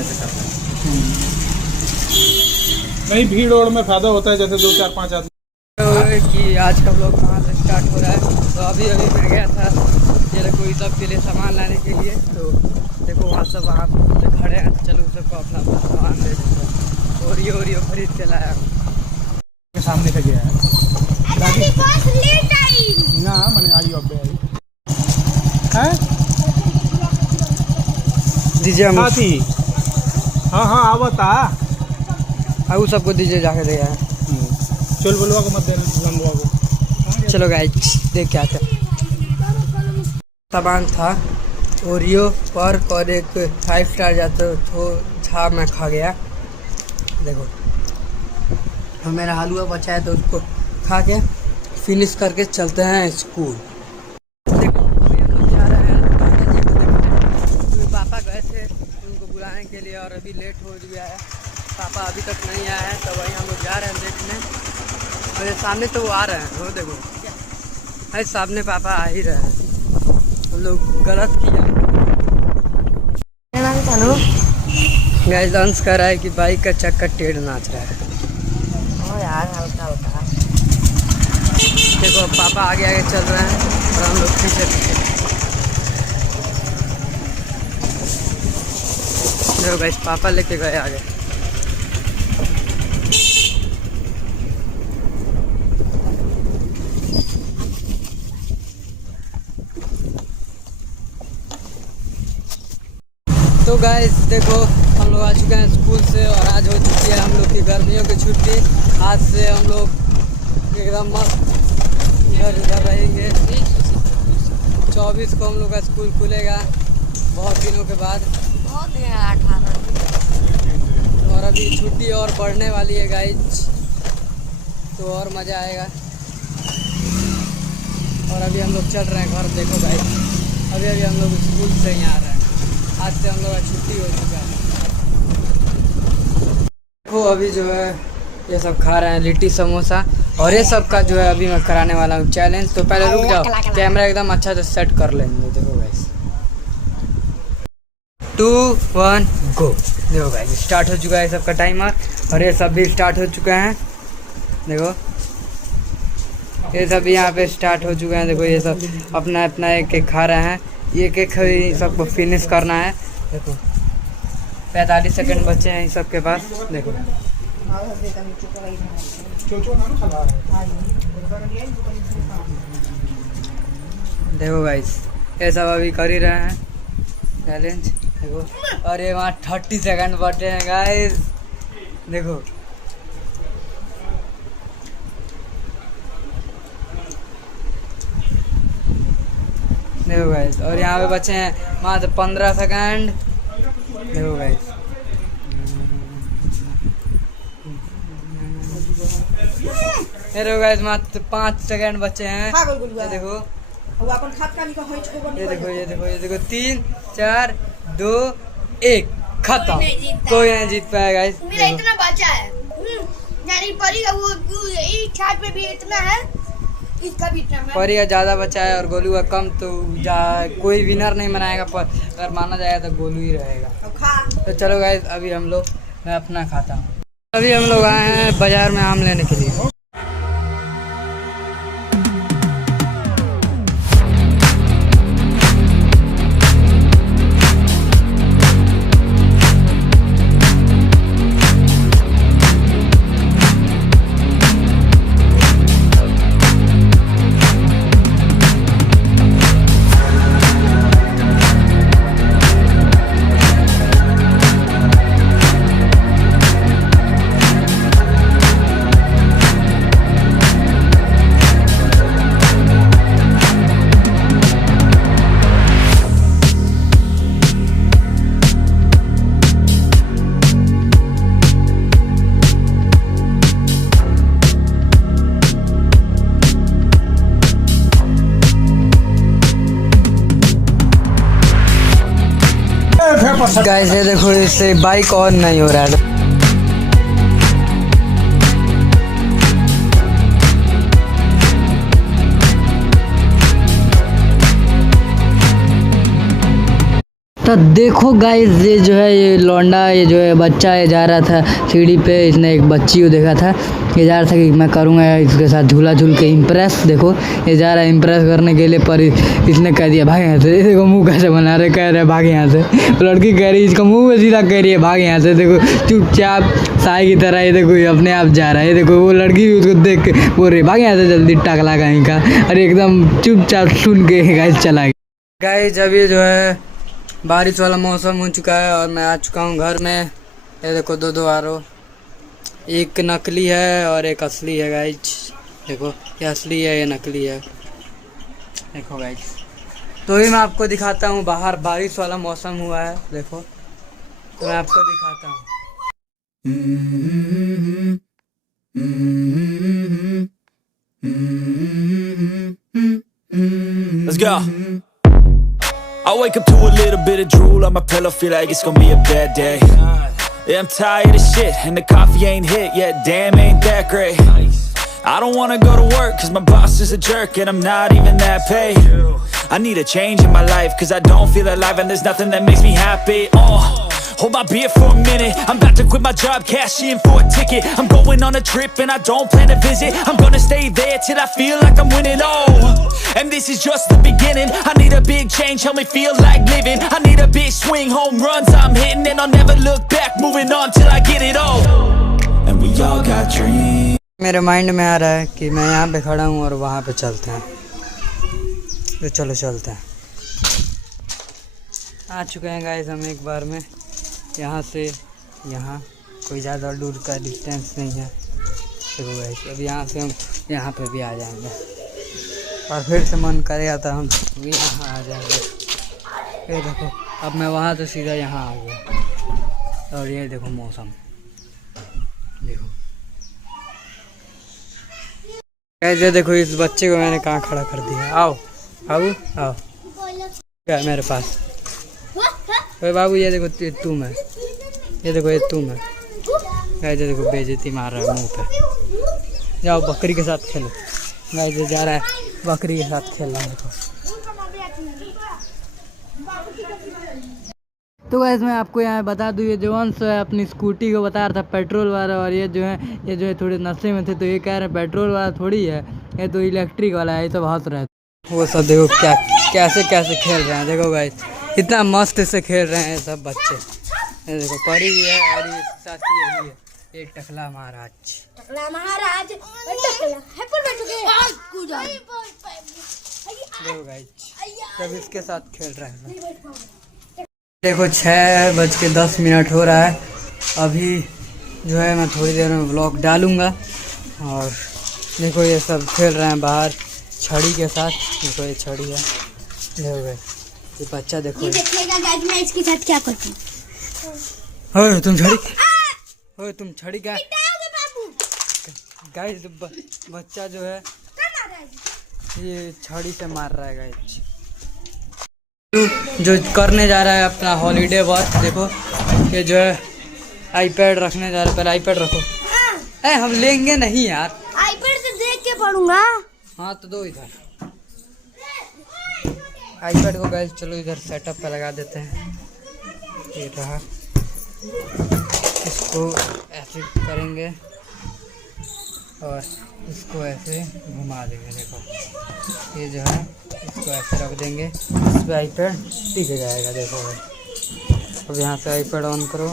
महीने से कर रहे हैं। नहीं, भीड़ और में फायदा होता है, जैसे 2 4 5 आदमी कि आज का लोग कहाँ से स्टार्ट हो रहा है। तो अभी मैं गया था ये कोई सब के लिए सामान लाने के लिए। तो देखो वहाँ सब वहाँ खड़े हैं। चलो सबको अपना अपना सामान दे देते। ओरियो खरीद के लाया के सामने से गया है ना, मैंने आई अब है दीजिए हम। हाँ आवता वो सबको दीजिए जाके दे आए। चल बोलवा को मत दे लंबवा को। चलो गाइस देख के आते हैं। सामान था ओरियो पर्क और एक 5 स्टार जाते तो था, मैं खा गया। देखो और मेरा हलवा बचा है तो उसको खा के फिनिश करके चलते हैं स्कूल। देखो अभी हम लोग जा रहे हैं दादाजी को देखो। पापा गए थे उनको बुलाने के लिए और अभी लेट हो गया है। पापा अभी तक नहीं आया है तो वहीं हम लोग जा रहे हैं देखने। और सामने तो वो आ रहे हैं, वो देखो अरे सामने पापा आ ही रहे हैं। हम लोग गलत किया। गाइस डांस कर रहा है कि बाइक का चक्कर टेढ़ नाच रहा है। यार हल्का हल्का देखो पापा आगे आगे चल रहे हैं और हम लोग पीछे पीछे। देखो गाइस पापा लेके गए आगे। तो गाइस देखो हम लोग आ चुके हैं स्कूल से और आज हो चुकी है हम लोग की गर्मियों की छुट्टी। आज से हम लोग एकदम मस्त इधर रहेंगे। 24 को हम लोग का स्कूल खुलेगा, बहुत दिनों के बाद। 18 और अभी छुट्टी और बढ़ने वाली है गाइस, तो और मज़ा आएगा। और अभी हम लोग चल रहे हैं घर। देखो गाइस अभी हम लोग स्कूल से ही आ रहे हैं। आज से हम लोग का छुट्टी हो चुका है। वो अभी जो है ये सब खा रहे हैं लिट्टी समोसा और ये सब का जो है अभी मैं कराने वाला हूँ चैलेंज। तो पहले रुक जाओ, कैमरा एकदम अच्छा से सेट कर लेंगे। देखो गाइस 2 1 गो। देखो गाइस स्टार्ट हो चुका है सबका टाइमर और ये सब भी स्टार्ट हो चुके हैं। देखो ये सब यहाँ पे स्टार्ट हो चुके हैं। देखो ये सब अपना अपना एक एक खा रहे हैं। ये केक सबको फिनिश करना है। देखो 45 सेकंड बचे हैं इन सब के पास। देखो देखो गाइस ये सब अभी कर ही रहे हैं चैलेंज। देखो और ये वहाँ 30 सेकंड बचे हैं गाइस। देखो देखो गाइस और यहाँ पे बचे हैं मात्र 15 सेकंड। देखो गाइस देखो गाइस मात्र 5 सेकंड बचे हैं। देखो ये देखो 3 4 2 1 खत्म। कोई नहीं जीत पाया गाइस। मेरा इतना बचा है यानी परी का वो इस छाट पे भी इतना है, इसका भी इतना है। परी का ज़्यादा बचा है और गोलू का कम। तो कोई विनर नहीं बनाएगा, पर अगर माना जाएगा तो गोलू ही रहेगा। तो चलो गाइस अभी हम लोग मैं अपना खाता हूँ। अभी हम लोग आए हैं बाजार में आम लेने के लिए। गाइस ये देखो इससे बाइक ऑन नहीं हो रहा है। तो देखो गाइस, ये जो है ये लौंडा, ये जो है बच्चा, ये जा रहा था सीढ़ी पे। इसने एक बच्ची को देखा था, ये जा रहा था कि मैं करूँगा इसके साथ झूला झूल के इम्प्रेस। देखो ये जा रहा है इम्प्रेस करने के लिए, पर इसने कह दिया भाग यहाँ से। देखो मुंह कैसे बना रहे, कह रहे भाग यहाँ से। लड़की कह रही, इसका मुंह में सीधा कह रही है भाग यहाँ से। देखो चुपचाप साई की तरह ये देखो अपने आप जा रहा है। देखो वो लड़की भी उसको देख के बोल रही भाग यहाँ से जल्दी, टकला कहीं का। अरे एकदम चुपचाप सुन के गाइस चला गया। गाइस अभी जो है बारिश वाला मौसम हो चुका है और मैं आ चुका हूँ घर में। ये देखो दो आरो, एक नकली है और एक असली है गाइस। देखो ये असली है, ये नकली है। देखो गाइस, तो ही मैं आपको दिखाता हूँ। बाहर बारिश वाला मौसम हुआ है, देखो तो मैं आपको दिखाता हूँ। Let's go. I wake up to a little bit of drool on my pillow, feel like it's gonna be a bad day. Yeah, I'm tired of shit and the coffee ain't hit yet, damn ain't that great. I don't wanna go to work cause my boss is a jerk and I'm not even that paid. I need a change in my life cause I don't feel alive and there's nothing that makes me happy. Hold my beer for a minute, I'm about to quit my job, cash in for a ticket. I'm going on a trip and I don't plan to visit. I'm gonna stay there till I feel like I'm winning, and this is just the beginning. I need a big change, help me feel like living. I need a big swing, home runs I'm hitting, and I'll never look back, moving on till I get it all. And we all got dreams. मेरे mind में आ रहा है कि मैं यहाँ पे खड़ा हूँ और वहाँ पे चलते हैं, तो चलो चलते हैं। आ चुके हैं गाइस हम एक बार में, यहाँ से यहाँ कोई ज़्यादा दूर का डिस्टेंस नहीं है। देखो गाइस अब यहाँ से हम यहाँ पे भी आ जाएंगे और फिर से मन करेगा तो हम भी यहाँ आ जाएंगे। ये देखो अब मैं वहाँ से सीधा यहाँ आ गया और ये देखो मौसम, देखो कैसे। देखो इस बच्चे को मैंने कहाँ खड़ा कर दिया। आओ बाबू आओ, क्या मेरे पास। अरे बाबू ये देखो तुम है, ये देखो ये तुम है। गाइस देखो बेइज्जती मार रहा है मुंह पे। जाओ बकरी के साथ खेलो। गाइस जा रहा है बकरी के साथ खेलना। देखो तो गाइस मैं आपको यहाँ बता दूँ, ये जो अंश है अपनी स्कूटी को बता रहा था पेट्रोल वाला, और ये जो है थोड़े नशे में थे तो ये कह रहे हैं पेट्रोल वाला थोड़ी है, ये तो इलेक्ट्रिक वाला है। ये तो बहुत रहा है वो सब। देखो क्या कैसे कैसे खेल रहे हैं। देखो गाइस इतना मस्त से खेल रहे हैं सब बच्चे। ये देखो परी है और ये साथी है, ये टकला महाराज। देखो गाइस सब इसके साथ खेल रहे हैं। देखो 6:10 हो रहा है। अभी जो है मैं थोड़ी देर में व्लॉग डालूँगा और देखो ये सब खेल रहे हैं बाहर छड़ी के साथ। देखो ये छड़ी है, देखो गाइस ये बच्चा देखो। ये देखिएगा गाइस मैं इसके साथ क्या करती हूँ। ओए तुम छड़ी क्या गाइस। बच्चा जो है ये छड़ी से मार रहा है गाइस, जो करने जा रहा है अपना हॉलीडे वर्क। देखो ये जो है आईपैड रखने जा रहा है। पहले आईपैड रखो। हम लेंगे नहीं यार, आईपैड से देख के पढ़ूंगा। हाँ तो दो इधर आईपैड को गाइस। चलो इधर सेटअप पे लगा देते हैं। ये रहा, इसको ऐसे करेंगे और इसको ऐसे घुमा देंगे। देखो ये जो है इसको ऐसे रख देंगे, इस पर आईपैड टिक जाएगा। देखो भाई अब यहाँ से आईपैड ऑन करो।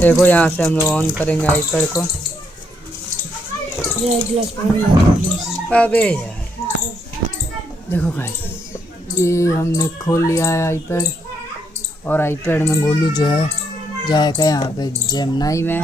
देखो यहाँ से हम लोग ऑन करेंगे आईपैड को। अबे यार देखो भाई ये हमने खोल लिया है आईपैड, और आईपैड में गोलू जो है जाएगा यहाँ पे जेमिनी में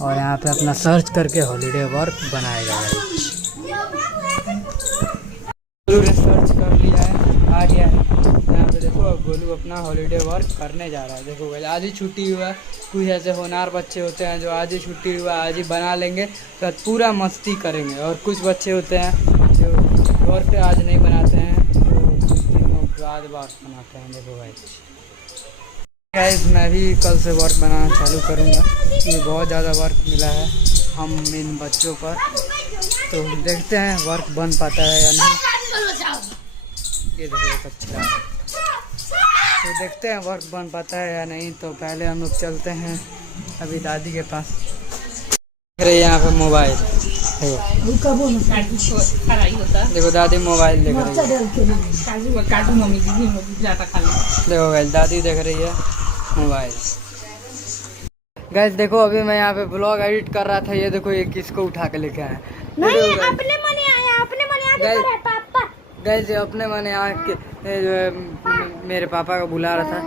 और यहाँ पे अपना सर्च करके हॉलीडे वर्क बनाएगा। गोलू ने सर्च कर लिया है, आ गया है यहाँ पे। देखो अब गोलू अपना हॉलीडे वर्क करने जा रहा है। देखो भाई आज ही छुट्टी हुआ, कुछ ऐसे होनहार बच्चे होते हैं जो आज ही छुट्टी हुआ आज ही बना लेंगे तो पूरा मस्ती करेंगे, और कुछ बच्चे होते हैं जो वर्क आज नहीं बनाते हैं तो कुछ दिनों बाद वर्क बनाते हैं। देखो भाई गाइस मैं भी कल से वर्क बनाना चालू करूँगा। ये बहुत ज़्यादा वर्क मिला है हम इन बच्चों पर, तो देखते हैं वर्क बन पाता है या नहीं। ये देखो कच्चा। तो देखते हैं वर्क बन पाता है या नहीं, तो पहले हम लोग चलते हैं अभी दादी के पास। देख रही है यहाँ पे मोबाइल, देखो दादी मोबाइल देख रही है। देखो गाइस दादी देख रही है मोबाइल। गाइस देखो अभी मैं यहाँ पे ब्लॉग एडिट कर रहा था, ये देखो ये किसको उठा के लेके आया। नहीं अपने मने आया, अपने मने आया गाइस- है पापा। गाइस ये अपने मने आके जो है मेरे पापा को बुला रहा था।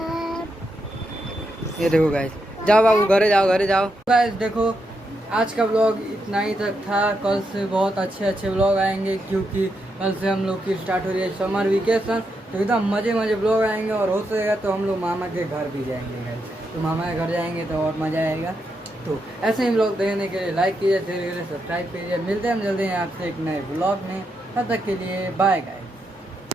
ये देखो गाइस, जाओ बाबू घरे जाओ, घरे जाओ। गाइस देखो आज का ब्लॉग इतना ही तक था। कल से बहुत अच्छे अच्छे ब्लॉग आएंगे, क्योंकि कल से हम लोग की स्टार्ट हो रही है समर वेकेशन। तो एकदम मज़े मज़े ब्लॉग आएंगे, और हो सकेगा तो हम लोग मामा के घर भी जाएंगे गाइस। तो मामा के घर जाएंगे तो और मज़ा आएगा। तो ऐसे ही ब्लॉग देखने के लिए लाइक कीजिए, शेयर कीजिए, सब्सक्राइब कीजिए। मिलते हैं हम जल्दी आपसे एक नए ब्लॉग में। तब तक के लिए बाय गाइस।